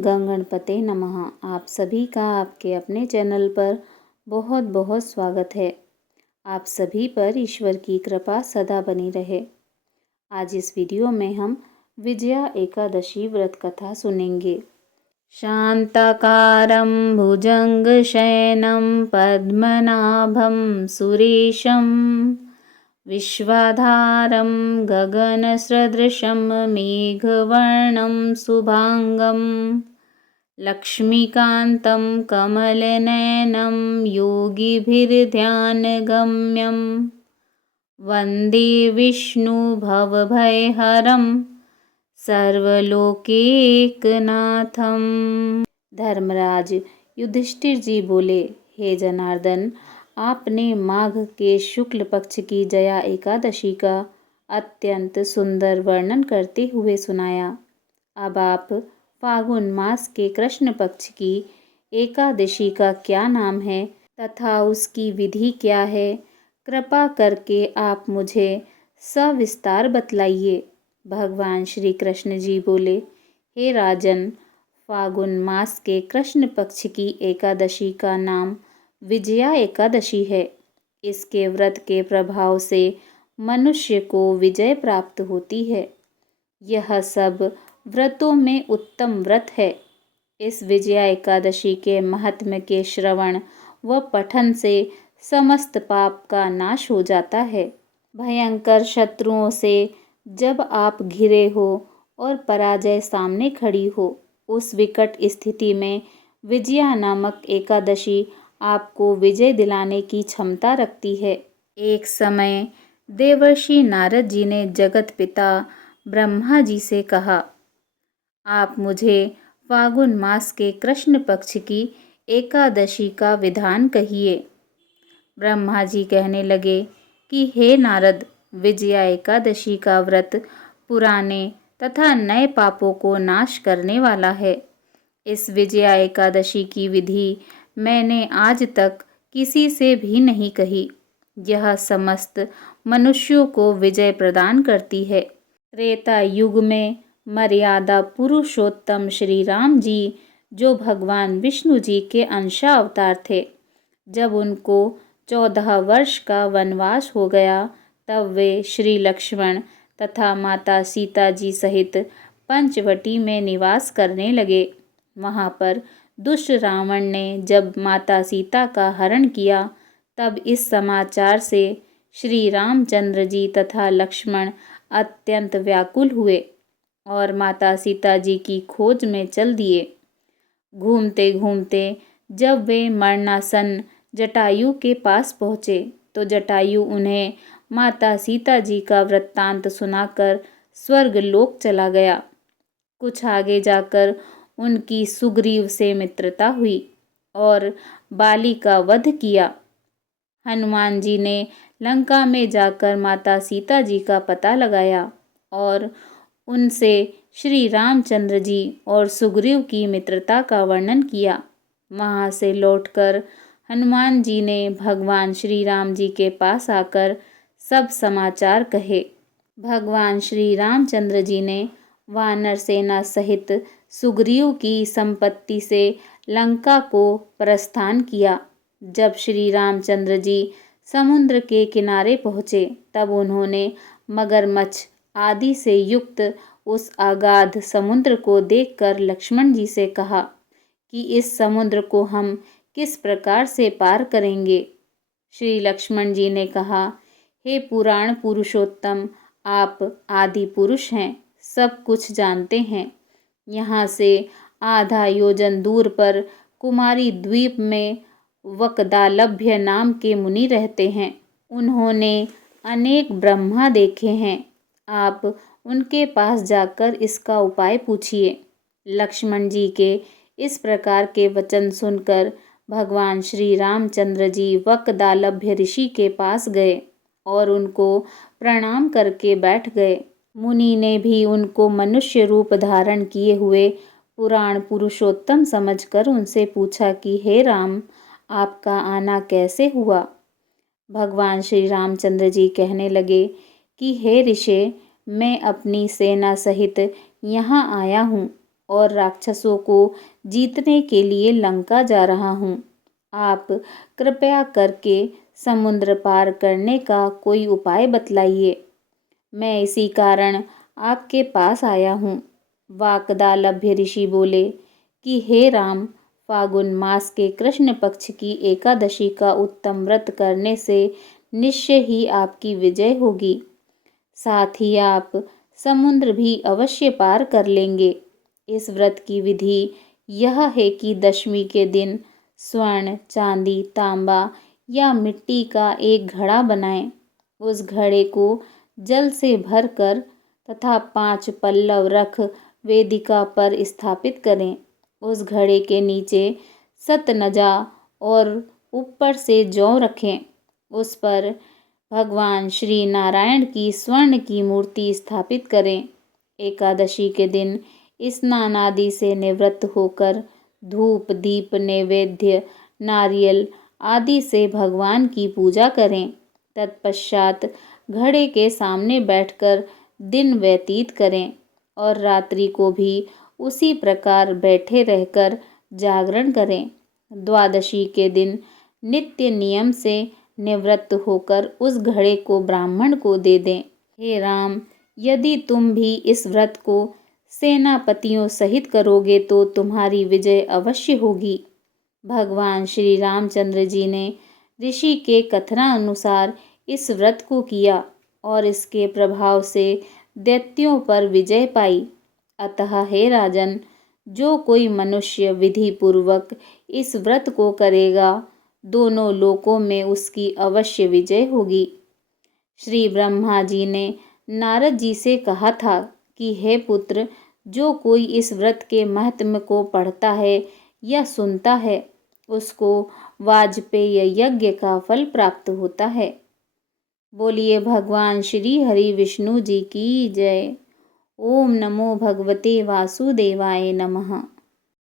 गं गणपते नमः। आप सभी का आपके अपने चैनल पर बहुत बहुत स्वागत है। आप सभी पर ईश्वर की कृपा सदा बनी रहे। आज इस वीडियो में हम विजया एकादशी व्रत कथा सुनेंगे। शांताकारं भुजंगशयनं पद्मनाभं सुरेशं विश्वाधारं गगनसदृशं मेघवर्णं शुभांगं लक्ष्मीकान्तं कमलनयनं योगिभिर्ध्यानगम्यं वन्दे विष्णुभवभयहरं सर्वलोकैकनाथं। धर्मराज युधिष्ठिर जी बोले, हे जनार्दन, आपने माघ के शुक्ल पक्ष की जया एकादशी का अत्यंत सुंदर वर्णन करते हुए सुनाया। अब आप फागुन मास के कृष्ण पक्ष की एकादशी का क्या नाम है तथा उसकी विधि क्या है, कृपा करके आप मुझे सविस्तार बतलाइए। भगवान श्री कृष्ण जी बोले, हे राजन, फागुन मास के कृष्ण पक्ष की एकादशी का नाम विजया एकादशी है। इसके व्रत के प्रभाव से मनुष्य को विजय प्राप्त होती है। यह सब व्रतों में उत्तम व्रत है। इस विजया एकादशी के महात्म्य के श्रवण व पठन से समस्त पाप का नाश हो जाता है। भयंकर शत्रुओं से जब आप घिरे हो और पराजय सामने खड़ी हो, उस विकट स्थिति में विजया नामक एकादशी आपको विजय दिलाने की क्षमता रखती है। एक समय देवर्षि नारद जी ने जगत पिता ब्रह्मा जी से कहा, आप मुझे फागुन मास के कृष्ण पक्ष की एकादशी का विधान कहिए। ब्रह्मा जी कहने लगे कि हे नारद, विजया एकादशी का व्रत पुराने तथा नए पापों को नाश करने वाला है। इस विजया एकादशी की विधि मैंने आज तक किसी से भी नहीं कही। यह समस्त मनुष्यों को विजय प्रदान करती है। त्रेता युग में मर्यादा पुरुषोत्तम श्री राम जी, जो भगवान विष्णु जी के अंशावतार थे, जब उनको 14 वर्ष का वनवास हो गया, तब वे श्री लक्ष्मण तथा माता सीता जी सहित पंचवटी में निवास करने लगे। वहाँ पर दुष्ट रावण ने जब माता सीता का हरण किया, तब इस समाचार से श्री रामचंद्र जी तथा लक्ष्मण अत्यंत व्याकुल हुए और माता सीता जी की खोज में चल दिए। घूमते घूमते जब वे मरणासन जटायु के पास पहुँचे, तो जटायु उन्हें माता सीता जी का वृत्तांत सुनाकर स्वर्ग लोक चला गया। कुछ आगे जाकर उनकी सुग्रीव से मित्रता हुई और बाली का वध किया। हनुमान जी ने लंका में जाकर माता सीता जी का पता लगाया और उनसे श्री रामचंद्र जी और सुग्रीव की मित्रता का वर्णन किया। वहाँ से लौटकर हनुमान जी ने भगवान श्री राम जी के पास आकर सब समाचार कहे। भगवान श्री रामचंद्र जी ने वानर सेना सहित सुग्रीव की संपत्ति से लंका को प्रस्थान किया। जब श्री रामचंद्र जी समुद्र के किनारे पहुँचे, तब उन्होंने मगरमच्छ आदि से युक्त उस अगाध समुद्र को देखकर लक्ष्मण जी से कहा कि इस समुद्र को हम किस प्रकार से पार करेंगे। श्री लक्ष्मण जी ने कहा, हे पुराण पुरुषोत्तम, आप आदि पुरुष हैं, सब कुछ जानते हैं। यहाँ से आधा योजन दूर पर कुमारी द्वीप में वकदालभ्य नाम के मुनि रहते हैं। उन्होंने अनेक ब्रह्मा देखे हैं। आप उनके पास जाकर इसका उपाय पूछिए। लक्ष्मण जी के इस प्रकार के वचन सुनकर भगवान श्री रामचंद्र जी वकदालभ्य ऋषि के पास गए और उनको प्रणाम करके बैठ गए। मुनि ने भी उनको मनुष्य रूप धारण किए हुए पुराण पुरुषोत्तम समझकर उनसे पूछा कि हे राम, आपका आना कैसे हुआ। भगवान श्री रामचंद्र जी कहने लगे कि हे ऋषि, मैं अपनी सेना सहित यहाँ आया हूँ और राक्षसों को जीतने के लिए लंका जा रहा हूँ। आप कृपया करके समुद्र पार करने का कोई उपाय बतलाइए। मैं इसी कारण आपके पास आया हूँ। वाकदालभ्य ऋषि बोले कि हे राम, फागुन मास के कृष्ण पक्ष की एकादशी का उत्तम व्रत करने से निश्चय ही आपकी विजय होगी। साथ ही आप समुद्र भी अवश्य पार कर लेंगे। इस व्रत की विधि यह है कि दशमी के दिन स्वर्ण, चांदी, तांबा या मिट्टी का एक घड़ा बनाएं। उस घड़े को जल से भरकर तथा 5 पल्लव रख वेदिका पर स्थापित करें। उस घड़े के नीचे सतनजा और ऊपर से जौ रखें। उस पर भगवान श्री नारायण की स्वर्ण की मूर्ति स्थापित करें। एकादशी के दिन स्नान आदि से निवृत्त होकर धूप, दीप, नैवेद्य, नारियल आदि से भगवान की पूजा करें। तत्पश्चात घड़े के सामने बैठकर दिन व्यतीत करें और रात्रि को भी उसी प्रकार बैठे रहकर जागरण करें। द्वादशी के दिन नित्य नियम से निवृत्त होकर उस घड़े को ब्राह्मण को दे दें। हे राम, यदि तुम भी इस व्रत को सेनापतियों सहित करोगे तो तुम्हारी विजय अवश्य होगी। भगवान श्री रामचंद्र जी ने ऋषि के कथनानुसार इस व्रत को किया और इसके प्रभाव से दैत्यों पर विजय पाई। अतः हे राजन, जो कोई मनुष्य विधि पूर्वक इस व्रत को करेगा, दोनों लोकों में उसकी अवश्य विजय होगी। श्री ब्रह्मा जी ने नारद जी से कहा था कि हे पुत्र, जो कोई इस व्रत के महत्व को पढ़ता है या सुनता है, उसको वाजपेय यज्ञ का फल प्राप्त होता है। बोलिए भगवान श्री हरि विष्णु जी की जय। ओम नमो भगवते वासुदेवाय नमः।